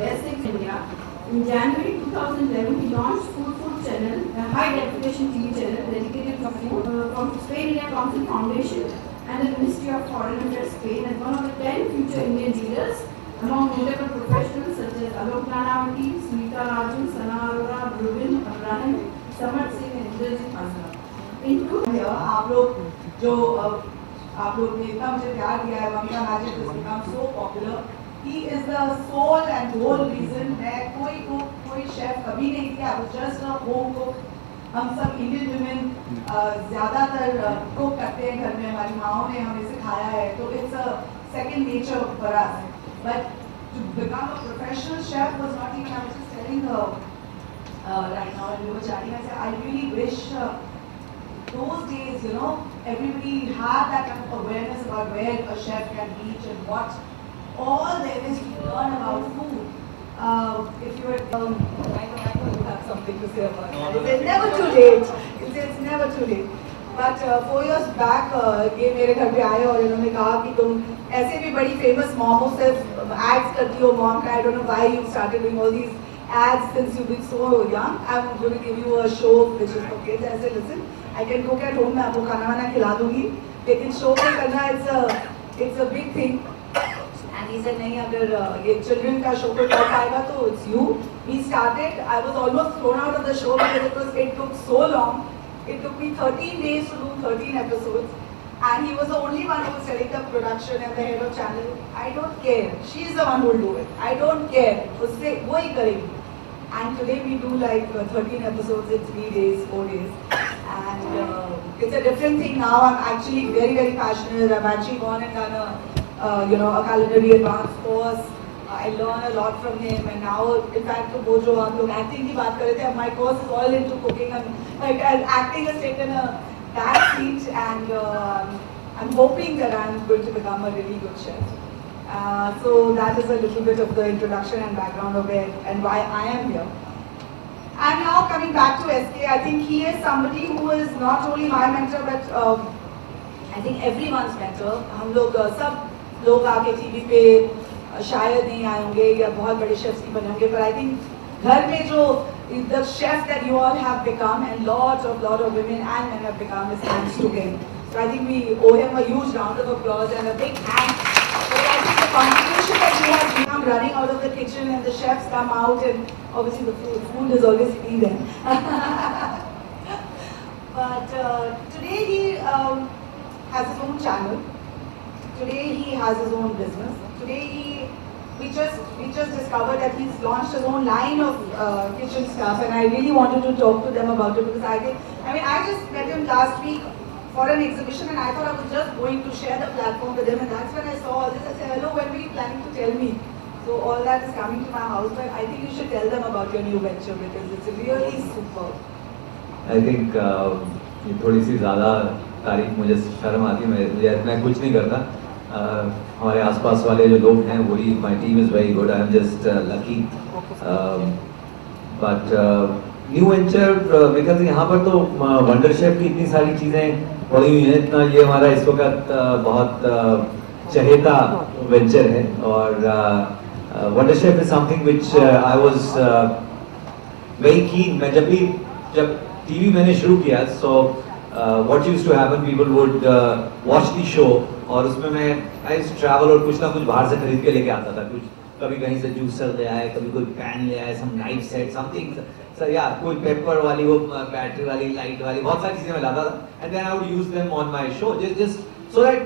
best things in India. In January 2011, he launched Food Channel, a high-definition TV channel dedicated to food from Spain India Council Foundation and the Ministry of Foreign Affairs Spain as one of the 10 future Indian leaders among notable professionals such as Alok Nanavati, Smita Raju, Sana Arora, Bruvin, Abraham, Samar Singh and Indrajit Hazra. आप लोग ने इतना मुझे प्यार दिया है, Mamita magic has become so popular. He is the soul and whole reason. मैं कोई शेफ कभी नहीं थी. I was just a home cook. हम सब Indian women ज़्यादातर cook करते हैं घर में. हमारी माओं ने हमें सिखाया है. तो it's a second nature for us. But to become a professional chef was not even. I was just telling her right now when we were chatting. I said I really wish. Those days, you know, everybody had that kind of awareness about where a chef can reach and what all there is to learn about food. If you were, I know you have something to say about that. It's never too late. It's never too late. But 4 years back, ये मेरे घर पे आए और इन्होंने कहा कि तुम ऐसे भी बड़ी famous mom सिर्फ ads करती हो mom का. I don't know why you started doing all these ads since you've been so young. I'm going to give you a show which is for kids. I said, listen. I can cook at home. मैं आपको खाना वाना खिला दूँगी. लेकिन show पे करना it's a big thing. And he said नहीं अगर ये children का शो पे कर पाएगा तो it's you. We started. I was almost thrown out of the show because it took so long. It took me 13 days to do 13 episodes. And he was the only one who was setting up production and the head of channel. I don't care. She's the one who will do it. I don't care. उससे वो ही करेगी. And today we do like 13 episodes in 3 days, 4 days. And it's a different thing now. I'm actually very, very passionate. I've actually gone and done a culinary advanced course. I learn a lot from him. And now, in fact, वो जो आप लोग acting की बात कर रहे थे, my course is all into cooking. And acting has taken a back seat. And I'm hoping that I'm going to become a really good chef. So that is a little bit of the introduction and background of it and why I am here. And now coming back to SK, I think he is somebody who is not only my mentor but I think everyone's mentor. हम लोग सब लोग आके TV पे शायद नहीं आए होंगे या बहुत बड़े शेफ्स नहीं बने होंगे, but I think घर में जो the chef that you all have become and lot of women and men have become is thanks to him. So I think we owe him a huge round of applause and a big thanks. The contribution that he has been running out of the kitchen and the chefs come out and obviously the food is always free then. But today he has his own channel. Today he has his own business. Today we just discovered that he's launched his own line of kitchen stuff, and I really wanted to talk to them about it because I just met him last week for an exhibition and I thought I was just going to share the platform with him, and that's when I saw all this. I said, hello, when were you planning to tell me? So all that is coming to my house, but I think you should tell them about your new venture because it's really superb. I think ये थोड़ी सी ज़्यादा तारीफ मुझे शर्म आती है, मैं कुछ नहीं करता. हमारे आसपास वाले जो लोग हैं वही, my team is very good. I am just lucky. But new venture because यहाँ पर तो वंडर शेफ की इतनी सारी चीज़ें पड़ी हुई हैं, इतना ये हमारा इस वक्त बहुत चहेता वेंचर है. और wonder chef is something which I was very keen. मैं जब टीवी मैंने शुरू किया, so what used to happen, people would watch the show और उसमें मैं आई ट्रैवल और कुछ ना कुछ बाहर से खरीद के लेके आता था. कुछ कभी कहीं से जूसर ले आए, कभी कोई पैन ले आए, सम नाइफ सेट, समथिंग सर यार, कोई पेपर वाली, वो बैटरी वाली, लाइट वाली, बहुत सारी चीजें मैं लाता था. And then I would use them on my show just so that